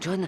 John,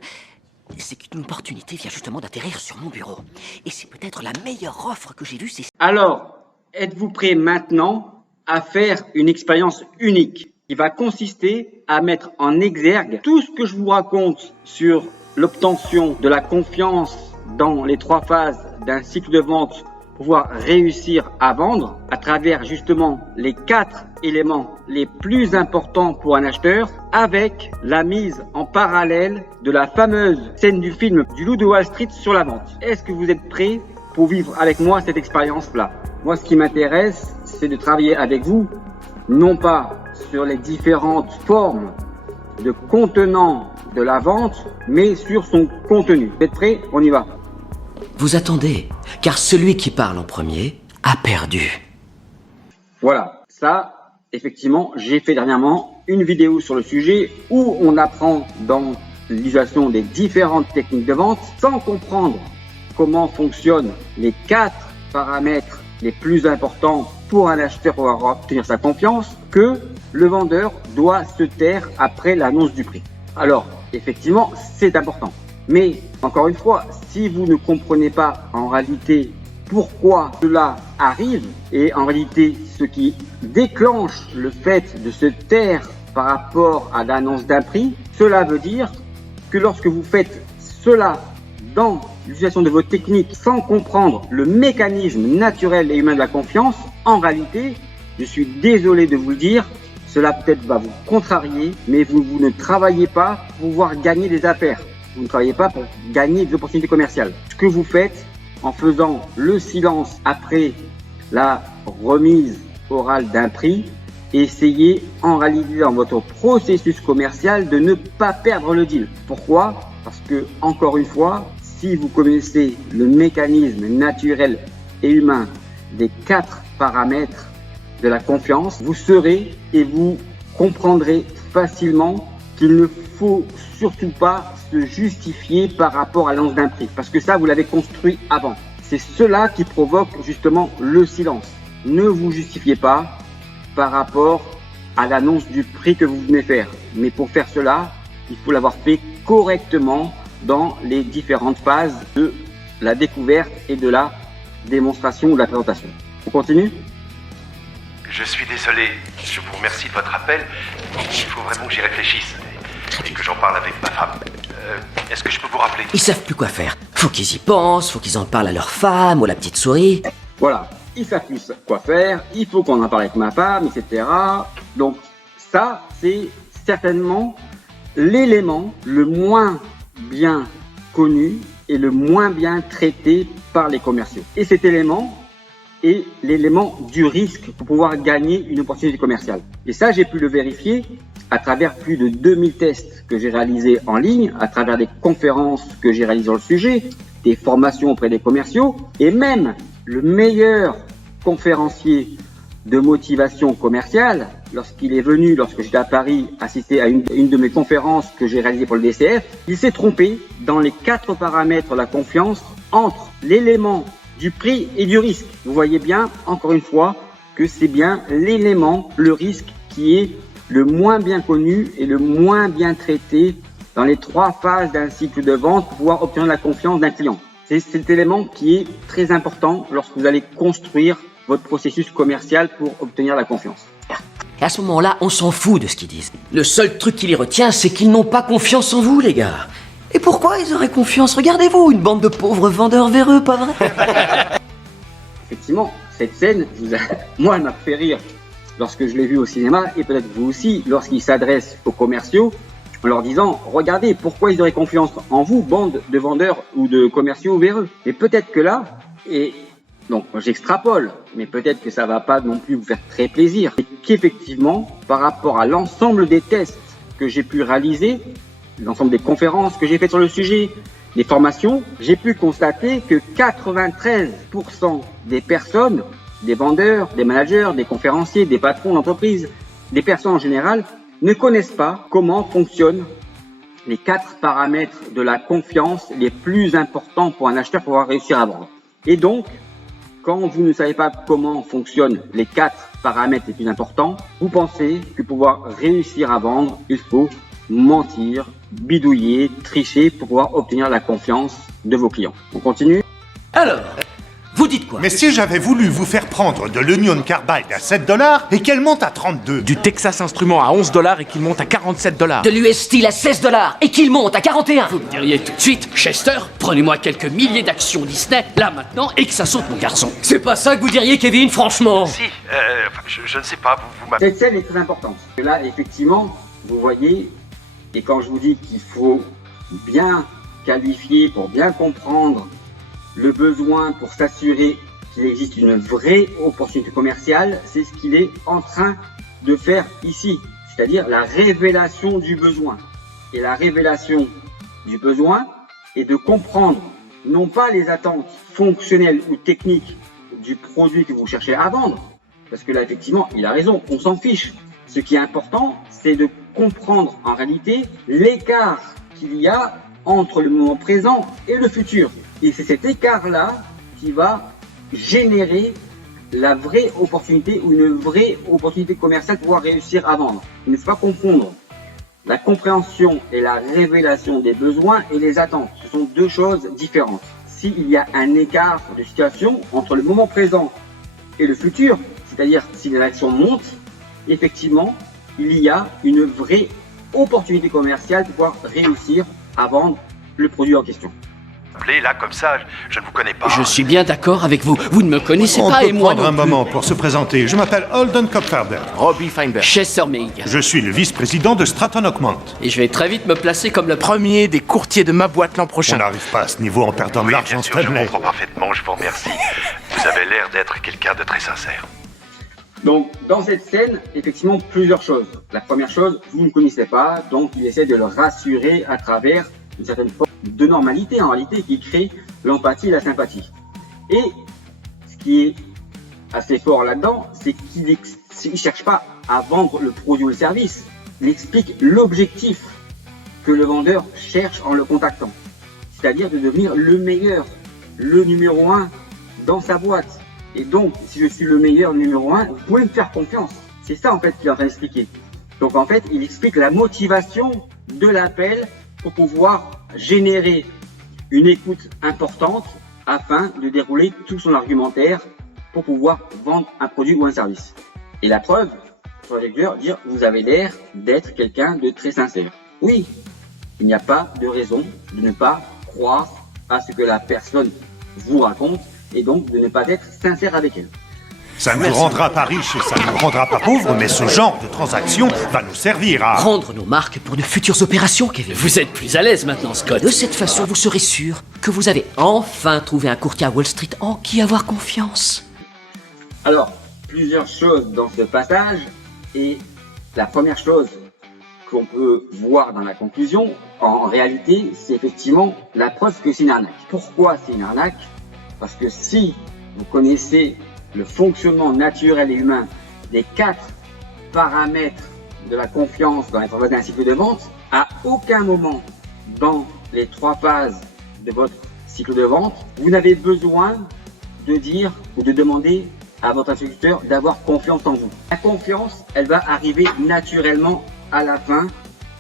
c'est qu'une opportunité vient justement d'atterrir sur mon bureau. Et c'est peut-être la meilleure offre que j'ai vue, c'est... Alors, êtes-vous prêt maintenant à faire une expérience unique qui va consister à mettre en exergue tout ce que je vous raconte sur l'obtention de la confiance dans les 3 phases d'un cycle de vente pour pouvoir réussir à vendre à travers justement les 4 éléments les plus importants pour un acheteur, avec la mise en parallèle de la fameuse scène du film du Loup de Wall Street sur la vente. Est-ce que vous êtes prêts pour vivre avec moi cette expérience-là? Moi, ce qui m'intéresse, c'est de travailler avec vous, non pas sur les différentes formes de contenant de la vente, mais sur son contenu. Vous êtes prêts? On y va. Vous attendez, car celui qui parle en premier a perdu. Voilà, ça, effectivement, j'ai fait dernièrement une vidéo sur le sujet où on apprend dans l'utilisation des différentes techniques de vente sans comprendre comment fonctionnent les 4 paramètres les plus importants pour un acheteur pour obtenir sa confiance, que le vendeur doit se taire après l'annonce du prix. Alors, effectivement, c'est important. Mais, encore une fois, si vous ne comprenez pas en réalité pourquoi cela arrive, et en réalité ce qui déclenche le fait de se taire par rapport à l'annonce d'un prix, cela veut dire que lorsque vous faites cela dans l'utilisation de vos techniques sans comprendre le mécanisme naturel et humain de la confiance, en réalité, je suis désolé de vous le dire, cela peut-être va vous contrarier, mais vous ne travaillez pas pour pouvoir gagner des affaires. Vous ne travaillez pas pour gagner des opportunités commerciales. Ce que vous faites en faisant le silence après la remise orale d'un prix, essayez en réalité dans votre processus commercial de ne pas perdre le deal. Pourquoi? Parce que, encore une fois, si vous connaissez le mécanisme naturel et humain des 4 paramètres de la confiance, vous saurez et vous comprendrez facilement qu'il ne faut surtout pas se justifier par rapport à l'annonce d'un prix, parce que ça, vous l'avez construit avant. C'est cela qui provoque justement le silence. Ne vous justifiez pas par rapport à l'annonce du prix que vous venez faire. Mais pour faire cela, il faut l'avoir fait correctement dans les différentes phases de la découverte et de la démonstration ou de la présentation. On continue? Je suis désolé, je vous remercie de votre appel. Il faut vraiment que j'y réfléchisse et que j'en parle avec ma femme. Est-ce que je peux vous rappeler? Ils savent plus quoi faire. Faut qu'ils y pensent, faut qu'ils en parlent à leur femme ou à la petite souris. Voilà, ils savent plus quoi faire, il faut qu'on en parle avec ma femme, etc. Donc ça, c'est certainement l'élément le moins bien connu et le moins bien traité par les commerciaux. Et cet élément est l'élément du risque pour pouvoir gagner une opportunité commerciale. Et ça, j'ai pu le vérifier à travers plus de 2000 tests que j'ai réalisés en ligne, à travers des conférences que j'ai réalisées sur le sujet, des formations auprès des commerciaux, et même le meilleur conférencier de motivation commerciale, lorsqu'il est venu, lorsque j'étais à Paris, assister à une de mes conférences que j'ai réalisées pour le DCF, il s'est trompé dans les 4 paramètres de la confiance entre l'élément du prix et du risque. Vous voyez bien, encore une fois, que c'est bien l'élément, le risque, qui est le moins bien connu et le moins bien traité dans les 3 phases d'un cycle de vente pour pouvoir obtenir la confiance d'un client. C'est cet élément qui est très important lorsque vous allez construire votre processus commercial pour obtenir la confiance. Et à ce moment-là, on s'en fout de ce qu'ils disent. Le seul truc qui les retient, c'est qu'ils n'ont pas confiance en vous, les gars. Et pourquoi ils auraient confiance? Regardez-vous, une bande de pauvres vendeurs véreux, pas vrai? Effectivement, cette scène, moi, elle m'a fait rire lorsque je l'ai vue au cinéma, et peut-être vous aussi, lorsqu'il s'adresse aux commerciaux, en leur disant, regardez, pourquoi ils auraient confiance en vous, bande de vendeurs ou de commerciaux véreux. Et peut-être que là, et donc j'extrapole, mais peut-être que ça va pas non plus vous faire très plaisir, et qu'effectivement, par rapport à l'ensemble des tests que j'ai pu réaliser, l'ensemble des conférences que j'ai faites sur le sujet, des formations, j'ai pu constater que 93% des personnes, des vendeurs, des managers, des conférenciers, des patrons d'entreprise, des personnes en général, ne connaissent pas comment fonctionnent les 4 paramètres de la confiance les plus importants pour un acheteur pour pouvoir réussir à vendre. Et donc, quand vous ne savez pas comment fonctionnent les 4 paramètres les plus importants, vous pensez que pour pouvoir réussir à vendre, il faut mentir, bidouiller, tricher pour pouvoir obtenir la confiance de vos clients. On continue? Alors, vous dites quoi? Mais si j'avais voulu vous faire prendre de l'Union Carbide à 7 $ et qu'elle monte à 32. Du Texas Instruments à 11 $ et qu'il monte à 47 $. De l'US Steel à 16 $ et qu'il monte à 41. Vous me diriez tout de suite, Chester, prenez-moi quelques milliers d'actions Disney, là maintenant, et que ça saute mon garçon. C'est pas ça que vous diriez, Kevin, franchement. Si, je ne sais pas, vous m'avez... Cette scène est très importante. Là, effectivement, vous voyez, et quand je vous dis qu'il faut bien qualifier pour bien comprendre le besoin pour s'assurer qu'il existe une vraie opportunité commerciale, c'est ce qu'il est en train de faire ici, c'est-à-dire la révélation du besoin. Et la révélation du besoin est de comprendre non pas les attentes fonctionnelles ou techniques du produit que vous cherchez à vendre, parce que là, effectivement, il a raison, on s'en fiche. Ce qui est important, c'est de comprendre en réalité l'écart qu'il y a entre le moment présent et le futur. Et c'est cet écart-là qui va générer la vraie opportunité ou une vraie opportunité commerciale pour pouvoir réussir à vendre. Il ne faut pas confondre la compréhension et la révélation des besoins et les attentes. Ce sont deux choses différentes. S'il y a un écart de situation entre le moment présent et le futur, c'est-à-dire si les actions montent, effectivement, il y a une vraie opportunité commerciale pour pouvoir réussir à vendre le produit en question. Là, comme ça, je ne vous connais pas. Je suis bien d'accord avec vous. Vous ne me connaissez On pas peut et moi prendre un non plus. moment pour se présenter. Je m'appelle Holden Kopferder. Robbie Feinberg. Chester Mig. Je suis le vice-président de Stratton Oakmont. Et je vais très vite me placer comme le Premier des courtiers de ma boîte l'an On prochain. n'arrive pas à ce niveau en perdant de Oui, l'argent, bien sûr, je Stanley. comprends parfaitement, je vous remercie. Vous avez l'air d'être quelqu'un de très sincère. Donc, dans cette scène, effectivement, plusieurs choses. La première chose, vous ne connaissez pas, donc il essaie de le rassurer à travers une certaine forme de normalité, en réalité, qui crée l'empathie et la sympathie. Et ce qui est assez fort là-dedans, c'est qu'il ne cherche pas à vendre le produit ou le service. Il explique l'objectif que le vendeur cherche en le contactant. C'est-à-dire de devenir le meilleur, le numéro 1 dans sa boîte. Et donc, si je suis le meilleur numéro 1, vous pouvez me faire confiance. C'est ça, en fait, qu'il est en train d'expliquer. Donc, en fait, il explique la motivation de l'appel pour pouvoir générer une écoute importante afin de dérouler tout son argumentaire pour pouvoir vendre un produit ou un service. Et la preuve, sur le lecteur, dire vous avez l'air d'être quelqu'un de très sincère. Oui, il n'y a pas de raison de ne pas croire à ce que la personne vous raconte et donc de ne pas être sincère avec elle. Ça ne nous rendra pas riches et ça ne nous rendra pas pauvres, mais ce genre de transaction va nous servir à... Prendre nos marques pour de futures opérations, Kevin. Vous êtes plus à l'aise maintenant, Scott. De cette façon, vous serez sûr que vous avez enfin trouvé un courtier à Wall Street en qui avoir confiance. Alors, plusieurs choses dans ce passage, et la première chose qu'on peut voir dans la conclusion, en réalité, c'est effectivement la preuve que c'est une arnaque. Pourquoi c'est une arnaque? Parce que si vous connaissez le fonctionnement naturel et humain des 4 paramètres de la confiance dans les 3 phases d'un cycle de vente, à aucun moment dans les 3 phases de votre cycle de vente, vous n'avez besoin de dire ou de demander à votre interlocuteur d'avoir confiance en vous. La confiance, elle va arriver naturellement à la fin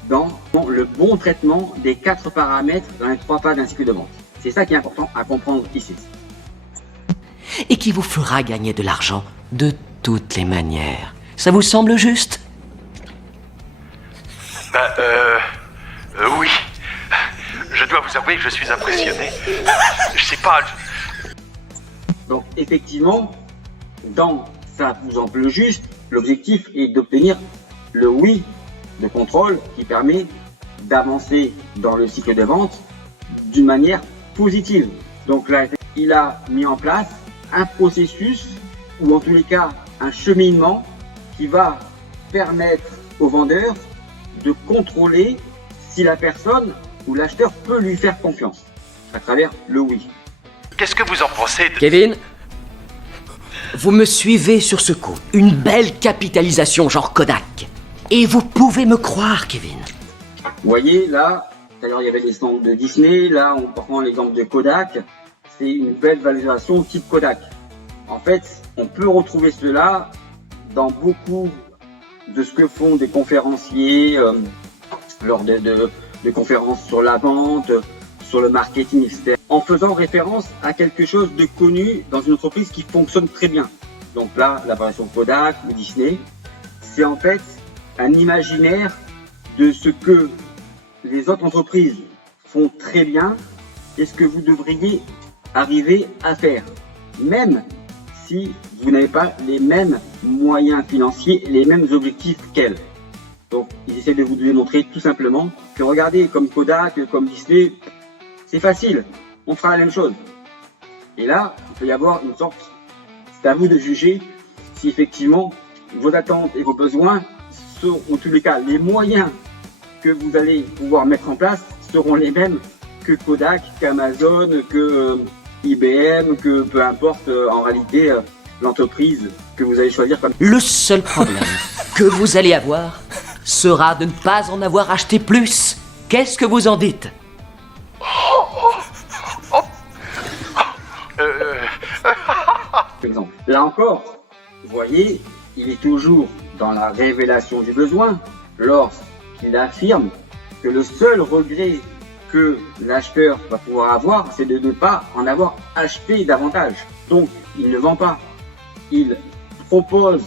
dans le bon traitement des 4 paramètres dans les 3 phases d'un cycle de vente. C'est ça qui est important à comprendre ici. Et qui vous fera gagner de l'argent de toutes les manières. Ça vous semble juste? Oui. Je dois vous avouer que je suis impressionné. Je sais pas... Donc effectivement, dans ça vous semble juste, l'objectif est d'obtenir le oui de contrôle qui permet d'avancer dans le cycle de vente d'une manière positive. Donc là, il a mis en place un processus ou en tous les cas un cheminement qui va permettre au vendeur de contrôler si la personne ou l'acheteur peut lui faire confiance à travers le oui. Qu'est-ce que vous en pensez de... Kevin, vous me suivez sur ce coup. Une belle capitalisation genre Kodak. Et vous pouvez me croire, Kevin. Vous voyez là, d'ailleurs il y avait l'exemple de Disney, là on prend l'exemple de Kodak, c'est une belle valorisation type Kodak. En fait, on peut retrouver cela dans beaucoup de ce que font des conférenciers lors de conférences sur la vente, sur le marketing, etc. En faisant référence à quelque chose de connu dans une entreprise qui fonctionne très bien. Donc là, l'apparition Kodak ou Disney, c'est en fait un imaginaire de ce que les autres entreprises font très bien et ce que vous devriez arriver à faire, même si vous n'avez pas les mêmes moyens financiers, les mêmes objectifs qu'elles. Donc, ils essaient de vous démontrer tout simplement que regardez, comme Kodak, comme Disney, c'est facile, on fera la même chose. Et là, il peut y avoir une sorte, c'est à vous de juger si effectivement vos attentes et vos besoins sont, en tous les cas, les moyens que vous allez pouvoir mettre en place seront les mêmes que Kodak, qu'Amazon, que IBM, que peu importe en réalité l'entreprise que vous allez choisir comme... Le seul problème que vous allez avoir sera de ne pas en avoir acheté plus. Qu'est-ce que vous en dites? Par exemple, là encore, vous voyez, il est toujours dans la révélation du besoin lorsqu'il affirme que le seul regret que l'acheteur va pouvoir avoir, c'est de ne pas en avoir acheté davantage. Donc, il ne vend pas. Il propose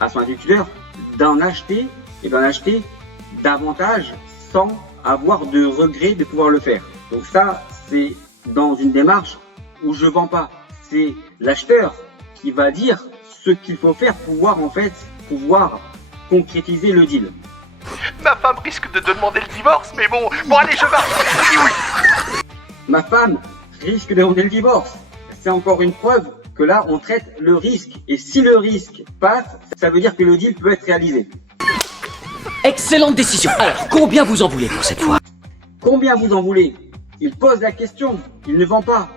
à son interlocuteur d'en acheter et d'en acheter davantage sans avoir de regret de pouvoir le faire. Donc ça, c'est dans une démarche où je vends pas. C'est l'acheteur qui va dire ce qu'il faut faire pour pouvoir concrétiser le deal. Ma femme risque de demander le divorce, mais bon allez, je vais. Oui. Ma femme risque de demander le divorce. C'est encore une preuve que là, on traite le risque. Et si le risque passe, ça veut dire que le deal peut être réalisé. Excellente décision. Alors, combien vous en voulez pour cette fois? Combien vous en voulez? Il pose la question, il ne vend pas.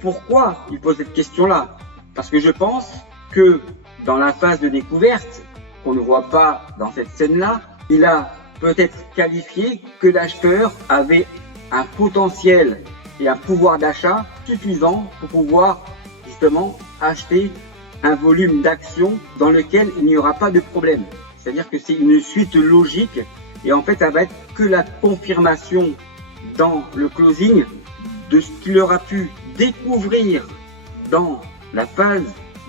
Pourquoi il pose cette question-là? Parce que je pense que dans la phase de découverte, qu'on ne voit pas dans cette scène-là, il a peut-être qualifié que l'acheteur avait un potentiel et un pouvoir d'achat suffisant pour pouvoir justement acheter un volume d'actions dans lequel il n'y aura pas de problème. C'est-à-dire que c'est une suite logique et en fait ça va être que la confirmation dans le closing de ce qu'il aura pu découvrir dans la phase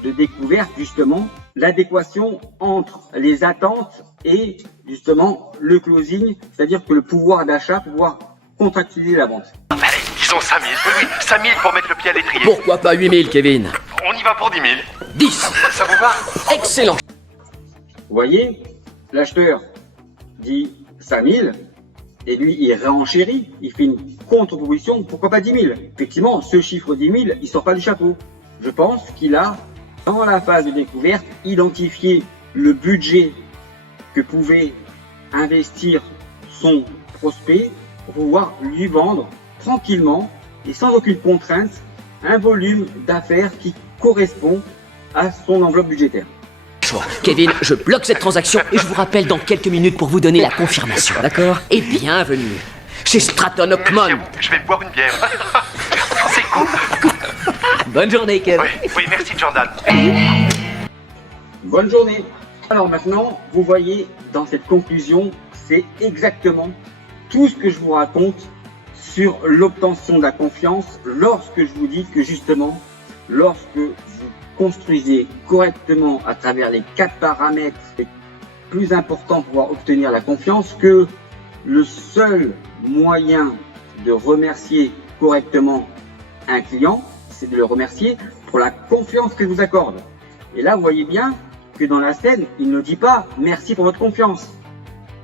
de découverte, justement l'adéquation entre les attentes et justement le closing, c'est-à-dire que le pouvoir d'achat, pouvoir contractualiser la vente. Allez, disons 5 000. Oui, 5 000 pour mettre le pied à l'étrier. Pourquoi pas 8000, Kevin? On y va pour 10 000. 10. Ça vous va? Excellent. Vous voyez, l'acheteur dit 5000 et lui il réenchérit, il fait une contre-proposition, pourquoi pas 10 000? Effectivement, ce chiffre 10 000, il sort pas du chapeau. Je pense qu'il a, dans la phase de découverte, identifié le budget que pouvait investir son prospect pour pouvoir lui vendre tranquillement et sans aucune contrainte un volume d'affaires qui correspond à son enveloppe budgétaire. Kevin, je bloque cette transaction et je vous rappelle dans quelques minutes pour vous donner la confirmation, d'accord? Et bienvenue chez Stratton Merci à Ockman. vous. Je vais boire une bière. C'est cool. Bonne journée, Kevin. Oui, merci Jordan. Bonne journée. Alors maintenant, vous voyez dans cette conclusion, c'est exactement tout ce que je vous raconte sur l'obtention de la confiance lorsque je vous dis que justement, lorsque vous construisez correctement à travers les 4 paramètres les plus importants pour pouvoir obtenir la confiance, que le seul moyen de remercier correctement un client, c'est de le remercier pour la confiance qu'il vous accorde. Et là, vous voyez bien que dans la scène, il ne dit pas « merci pour votre confiance ».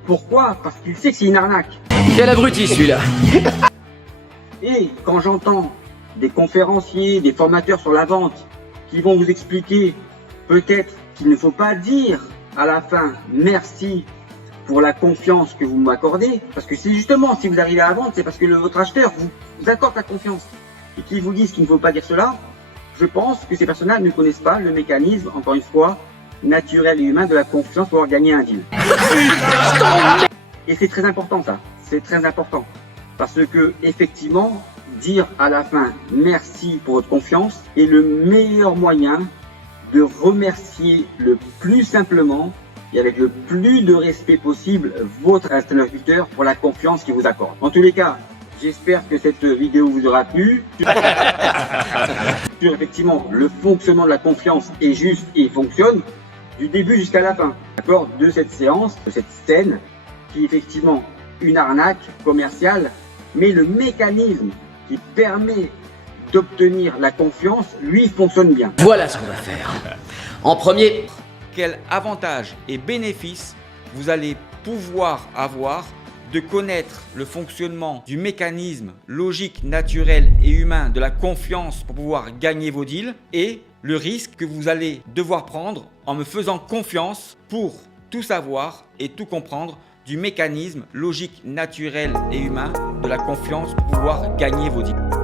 Pourquoi? Parce qu'il sait que c'est une arnaque. Quel abruti celui-là. Et quand j'entends des conférenciers, des formateurs sur la vente qui vont vous expliquer peut-être qu'il ne faut pas dire à la fin « merci pour la confiance que vous m'accordez », parce que c'est justement si vous arrivez à la vente, c'est parce que votre acheteur vous accorde la confiance. Et qu'ils vous disent qu'il ne faut pas dire cela, je pense que ces personnes-là ne connaissent pas le mécanisme, encore une fois, naturel et humain de la confiance pour avoir gagné un deal. Et c'est très important ça, c'est très important. Parce que effectivement, dire à la fin merci pour votre confiance est le meilleur moyen de remercier le plus simplement et avec le plus de respect possible votre interlocuteur pour la confiance qu'il vous accorde. En tous les cas, j'espère que cette vidéo vous aura plu. Sur effectivement le fonctionnement de la confiance est juste et il fonctionne du début jusqu'à la fin, d'accord, de cette séance, de cette scène qui est effectivement une arnaque commerciale, mais le mécanisme qui permet d'obtenir la confiance, lui, fonctionne bien. Voilà ce qu'on va faire. En premier, Quel avantage et bénéfice vous allez pouvoir avoir de connaître le fonctionnement du mécanisme logique, naturel et humain de la confiance pour pouvoir gagner vos deals et le risque que vous allez devoir prendre en me faisant confiance pour tout savoir et tout comprendre du mécanisme logique, naturel et humain de la confiance pour pouvoir gagner vos deals.